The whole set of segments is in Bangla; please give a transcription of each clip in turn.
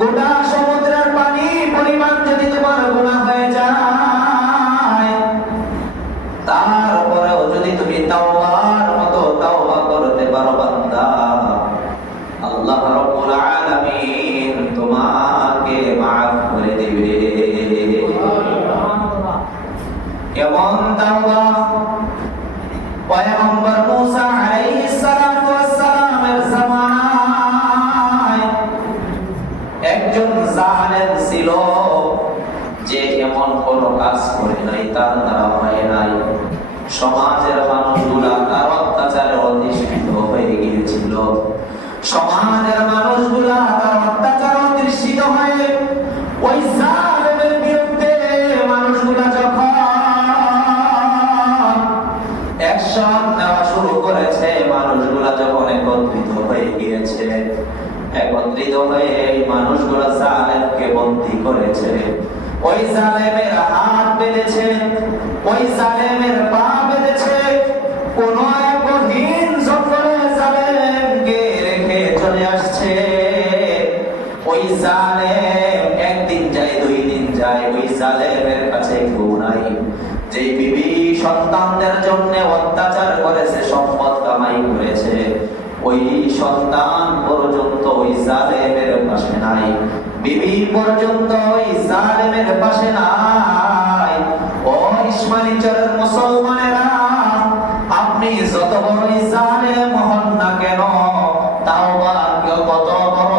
গোটা সমুদ্রের পানি পরিমাণ যদি তোমার গুনাহ হয়ে যায়, তারপরেও যদি তুমি তাওবার মতো তাওবা করতে পারো বান্দা, আল্লাহ রাব্বুল আলামিন তোমাকে মাফ করে দিবে। কেমন তাওবা? পয়গম্বর মুসা আলাইহিস সালাতু ওয়াস সালামের জামানায় একজন জালেম ছিল, যে এমন কোন কাজ করে নাই, তার দ্বারা হয় নাই। সমাজের মানুষগুলা তার অত্যাচারে অধিষ্ঠিত হয়ে গিয়েছিল। সমাজের মানুষগুলা তার অত্যাচারে অধিষ্ঠিত হয়ে ওই জালেমের বিরুদ্ধে মানুষগুলা যখন অ্যাকশন নেওয়া শুরু করেছে, মানুষগুলা যখন একত্রিত হয়ে গিয়েছে, একত্রিত হয়ে এই মানুষগুলা জালেমকে বন্দী করেছে। ওই জালেমের হাত বেঁধেছে, ওই জালেমের পা বেঁধেছে, কোন এক গহীন জঙ্গলে জালেমকে রেখে চলে আসছে। ওই জালেম একদিন যায়, 2 দিন যায়, ওই জালেমের কাছে কেউ নাই। যে বিবি সন্তানদের জন্য অত্যাচার করেছে, সম্পদ কামাই করেছে, ওই সন্তান পর্যন্ত ওই জালেমের পাশে নাই, বিবি পর্যন্ত ওই জালেমের পাশে নাই। ও ইসমাইলচরের মুসলমানেরা, আপনি যত বড়ই জালেম হন না কেন, তাওবা কত বড়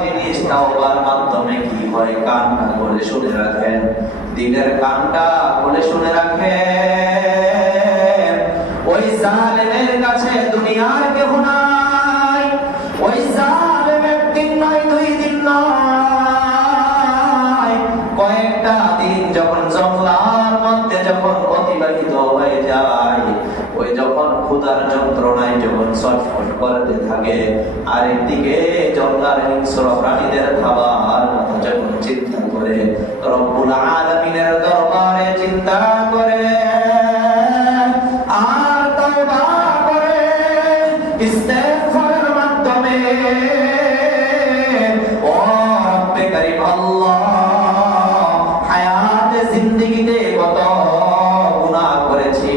জিনিস, তাওবার মাধ্যমে কি হয় কানটা করে শুনে রাখেন, দিনের কানটা করে শুনে রাখেন। ওই জালেমের কাছে দুনিয়ার কেহ নাই। ওই জালেম একদিন নয়, 2 দিন নয়, কয়েকটা দিন যখন জঙ্গলার মধ্যে যখন অতিবাহিত হয়ে যায়, ওই যখন ক্ষুধার যন্ত্রণায় যখন ছটফট করতে থাকে, আরেকদিকে জঙ্গলার হিংস্র প্রাণীদের খাবার কথা যখন চিন্তা করে, রব্বুল আলামিনের দরবারে চিন্তা করে, আর তাওবা করে, ইস্তেগফারের মাধ্যমে, ও রব্বে কারীম আল্লাহ, হায়াতে জিন্দেগিতে কত গুনাহ করেছি,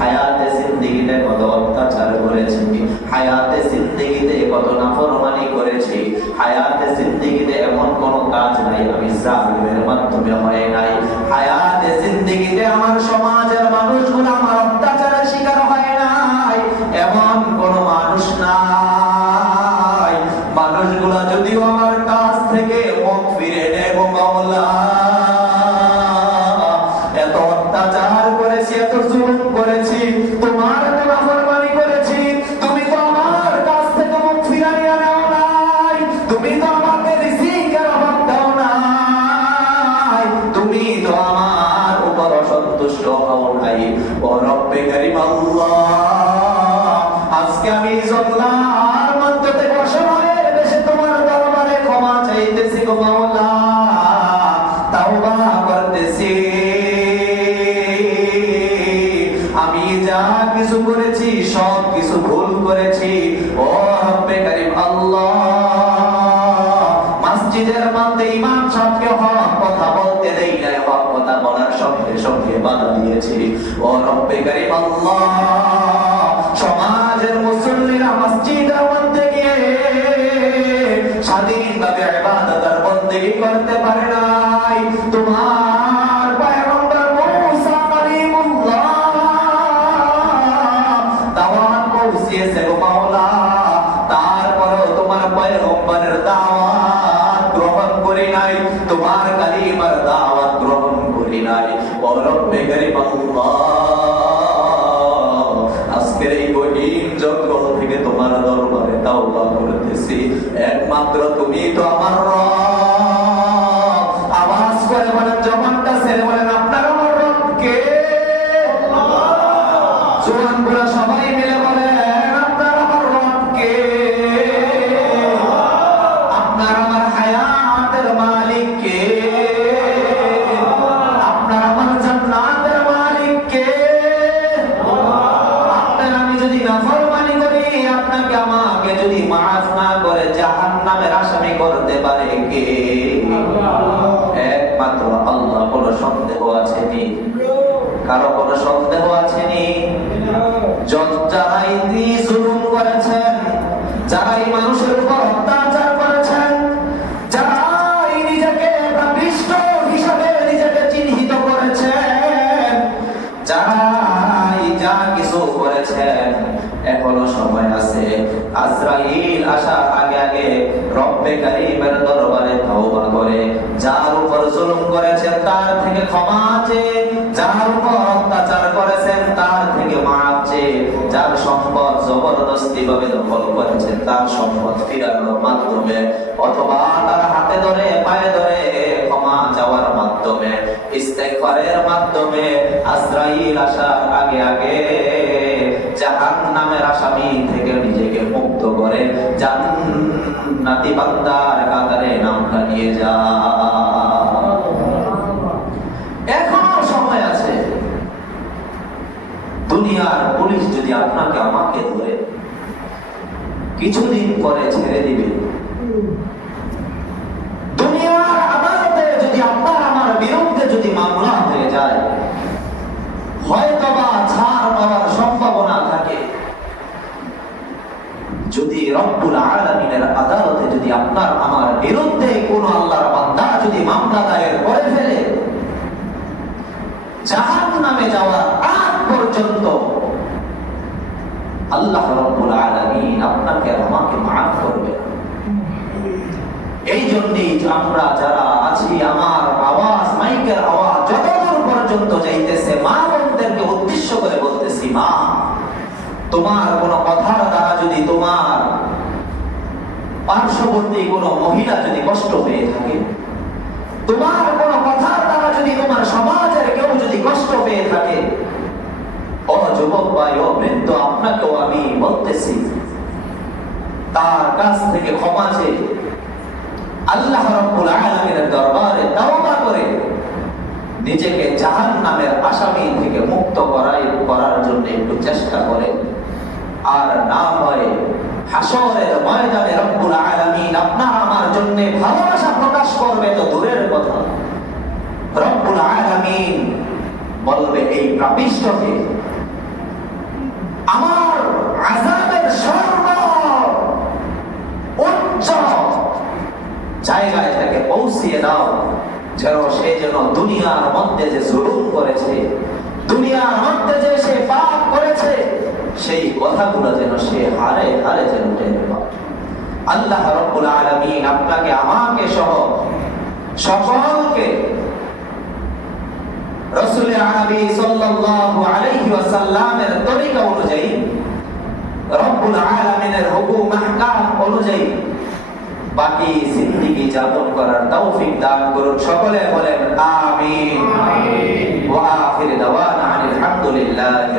হায়াতে জিন্দেগিতে কত অত্যাচার করেছি, হায়াতে জিন্দেগিতে কত নাফরমানি করেছি, হায়াতে জিন্দেগিতে এমন কোন কাজ নাই আমি জালিমের মাধ্যমে হয় নাই, হায়াতে জিন্দেগিতে আমার সমাজের মানুষগুলো আমার অত্যাচারের শিকার হয় নাই, এমন কোন মানুষ নাই। মানুষগুলো যদিও আমার কাছ থেকে মুখ ফিরে নেয়, মাওলা এত অত্যাচার করেছি, এত জুলুম করেছি, তোমার নাফরমানি করেছি, তুমি তো আমার কাছ থেকে মুখ ফিরাইয়া নাও নাই, তুমি তো আমাকে রিজিকের অভাব দাও নাই, তুমি তো আমার উপর অসন্তুষ্ট হও নাই। ও রব্বে কারীম আল্লাহ, আজকে আমি জঙ্গলার মধ্যে থেকে অসহায়ের বেশে তোমার দরবারে ক্ষমা চাইতেছি গো মাওলা, তাওবা করতেছি। আমি যা কিছু করেছি সব কিছু ভুল করেছি। ও রব্বে কারীম আল্লাহ, মসজিদের মধ্যে ইমাম সাহেবকে হক কথা বলতে দেই নাই, হক কথা বলার সঙ্গে সঙ্গে বাধা দিয়েছি। ও রব্বে কারীম আল্লাহ, সমাজের মুসল্লিরা মসজিদের মধ্যে গিয়ে স্বাধীনভাবে ইবাদত আর বন্দেগী করতে পারে নাই। তোমার পয়গম্বর মুসা কালিমুল্লাহ দাওয়াত পৌঁছিয়েছে গো মাওলা, তারপরেও তোমার পয়গম্বরের দাওয়াত গ্রহণ করি নাই, তোমার কালিমার দাওয়াত গ্রহণ করি নাই। ও রব্বে কারীম আল্লাহ, আজকের এই গহীন জঙ্গল থেকে তোমার দরবারে তাওবা করতেছি, একমাত্র তুমি তো আমার রব। আওয়াজ করে বলেন, জবানটা ছেড়ে বলেন, আপনার আমার রব কে? জোয়ানগুলা সবাই মিলে বলেন, আপনার আমার রব কে? আপনার আমার হায়াতের মালিক কে? আপনার আমার জান্নাতের মালিক কে? আপনার আমি যদি নাফরমানি করি, আপনাকে আমাকে যদি মাফ না করে জাহান্নামের আসামি করতে পারে কে? সন্দেহ আছেনি? যারাই জুলুম করেছেন, যারাই মানুষের উপর অত্যাচার করেছেন, যারাই নিজেকে পাপিষ্ঠ হিসাবে নিজেকে চিহ্নিত করেছেন, যারাই যা কিছু করেছেন, এখনো সময় আছে। আজরাইল আসার আগে আগে রব্বে কারীমের দরবারে তওবা করে যার উপর জুলুম করেছেন তার থেকে ক্ষমা চেয়ে, যার উপর অত্যাচার করেছেন তার থেকে মাফ চেয়ে, যার সম্পদ জবরদস্তি ভাবে দখল করেছেন তার সম্পদ ফিরানোর মাধ্যমে, অথবা তার হাতে ধরে পায়ে ধরে ক্ষমা চাওয়ার মাধ্যমে, ইস্তেগফারের মাধ্যমে আজরাইল আসার আগে আগে জাহান্নামের আসামি থেকে নিজেকে মুক্ত করে জান্নাতি বান্দার কাতারে নামটা নিয়ে যা। এখনো সময় আছে। দুনিয়ার পুলিশ যদি আপনাকে আমাকে ধরে কিছুদিন পরে ছেড়ে দিবে, দুনিয়ার আদালতে যদি আপনার আমার বিরুদ্ধে যদি মামলা হয়ে যায়, হয়তোবা ছাড় পাওয়ার সম্ভাবনা থাকে। যদি রব্বুল আলামিনের আদালতে যদি আপনার আমার বিরুদ্ধে কোন আল্লাহর বান্দা যদি মামলা দায়ের করে ফেলে, জাহান্নামে যাওয়ার আগ পর্যন্ত আল্লাহ রব্বুল আলামিন আপনাকে আমাকে মাফ করবে। এই জন্যই আমরা যারা আছি, আমার আওয়াজ, মাইকের আওয়াজ যতদূর পর্যন্ত যাইতেছে, মা বোনদেরকে উদ্দেশ্য করে বলতেছি, মা, তোমার কোন কথার দ্বারা যদি তোমার পার্শ্ববর্তী কোন মহিলা যদি কষ্ট পেয়ে থাকে, তোমার কোন কথার দ্বারা যদি তোমার সমাজের কেউ যদি কষ্ট পেয়ে থাকে, ও যুবক ভাই, ও বৃদ্ধ, আপনাকেও আমি বলতেছি, তার কাছ থেকে ক্ষমা চেয়ে আল্লাহ রাব্বুল আলামিনের দরবারে তওবা করে নিজেকে জাহান্নামের আসামি থেকে মুক্ত করার জন্য একটু চেষ্টা করে। আর না হয় হাসরের ময়দানে রব্বুল আলামিন আপনার আমার জন্য ভালোবাসা প্রকাশ করবে তো দূরের কথা, রব্বুল আলামিন বলবে, এই পাপিষ্ঠকে আমার আযাবের সর্বোচ্চ জায়গায় তাকে পৌঁছিয়ে দাও, যেন সে যেন দুনিয়ার মধ্যে যে জুলুম করেছে, দুনিয়ার মধ্যে যে সে পাপ করেছে, সেই কথাগুলো যেন সে হারে হারে যেন টেনে পায়। আল্লাহ রাব্বুল আলামিন আপনাকে আমাকে সহ সকলকে রাসূল আরবি সাল্লাল্লাহু আলাইহি ওয়াসাল্লামের তরিকা অনুযায়ী, রব্বুল আলামিনের হুকুম আহকাম অনুযায়ী বাকি জিন্দেগি যাপন করার তৌফিক দান করুন। সকলে বলেন আমিন। ওয়া আখির দাওয়ানা আলহামদুলিল্লাহি